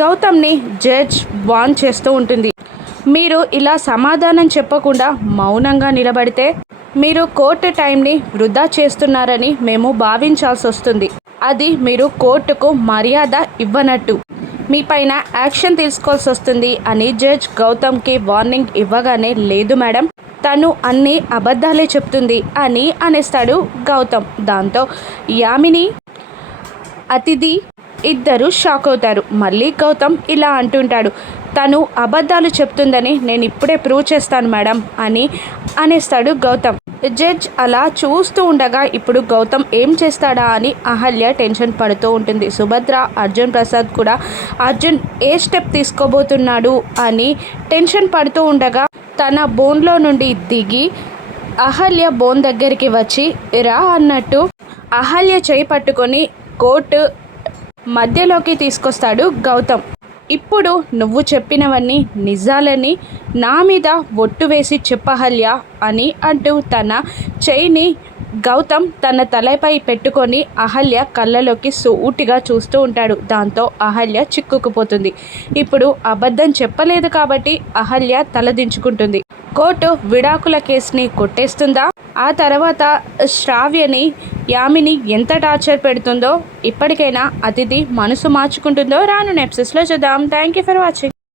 గౌతమ్ని judge van చేస్తూ ఉంటుంది. మీరు ఇలా సమాధానం చెప్పకుండా మౌనంగా నిలబడితే మీరు కోర్టు టైంని వృధా చేస్తున్నారని మేము భావించాల్సి వస్తుంది. అది మీరు కోర్టుకు మర్యాద ఇవ్వనట్టు. మీ పైన యాక్షన్ తీసుకోవాల్సి వస్తుంది అని జడ్జ్ గౌతమ్కి వార్నింగ్ ఇవ్వగానే లేదు మేడం తను అన్ని అబద్ధాలే చెప్తుంది అని అనేస్తాడు గౌతమ్. దాంతో యామిని అతిథి ఇద్దరు షాక్ అవుతారు. మళ్ళీ గౌతమ్ ఇలా అంటుంటాడు తను అబద్ధాలు చెప్తుందని నేను ఇప్పుడే ప్రూవ్ చేస్తాను మేడం అని అనేస్తాడు గౌతమ్. జడ్జ్ అలా చూస్తూ ఉండగా ఇప్పుడు గౌతమ్ ఏం చేస్తాడా అని అహల్య టెన్షన్ పడుతూ ఉంటుంది. సుభద్ర అర్జున్ ప్రసాద్ కూడా అర్జున్ ఏ స్టెప్ తీసుకోబోతున్నాడు అని టెన్షన్ పడుతూ ఉండగా తన బోన్లో నుండి దిగి అహల్య బోన్ దగ్గరికి వచ్చి రా అన్నట్టు అహల్య చేయి పట్టుకొని కోర్టు మధ్యలోకి తీసుకొస్తాడు గౌతమ్. ఇప్పుడు నువ్వు చెప్పినవన్నీ నిజాలని నా మీద ఒట్టు వేసి చెప్పహల్య అని అంటూ తన చేయిని గౌతమ్ తన తలపై పెట్టుకొని అహల్య కళ్ళలోకి సూటిగా చూస్తూ ఉంటాడు. దాంతో అహల్య చిక్కుకుపోతుంది. ఇప్పుడు అబద్ధం చెప్పలేదు కాబట్టి అహల్య తలదించుకుంటుంది. కోర్టు విడాకుల కేసుని కొట్టేస్తుందా? ఆ తర్వాత శ్రావ్యని యామిని ఎంత టార్చర్ పెడుతుందో ఇప్పటికైనా అతిథి మనసు మార్చుకుంటుందో రాను నెప్సెస్లో చూద్దాం. Thank you for watching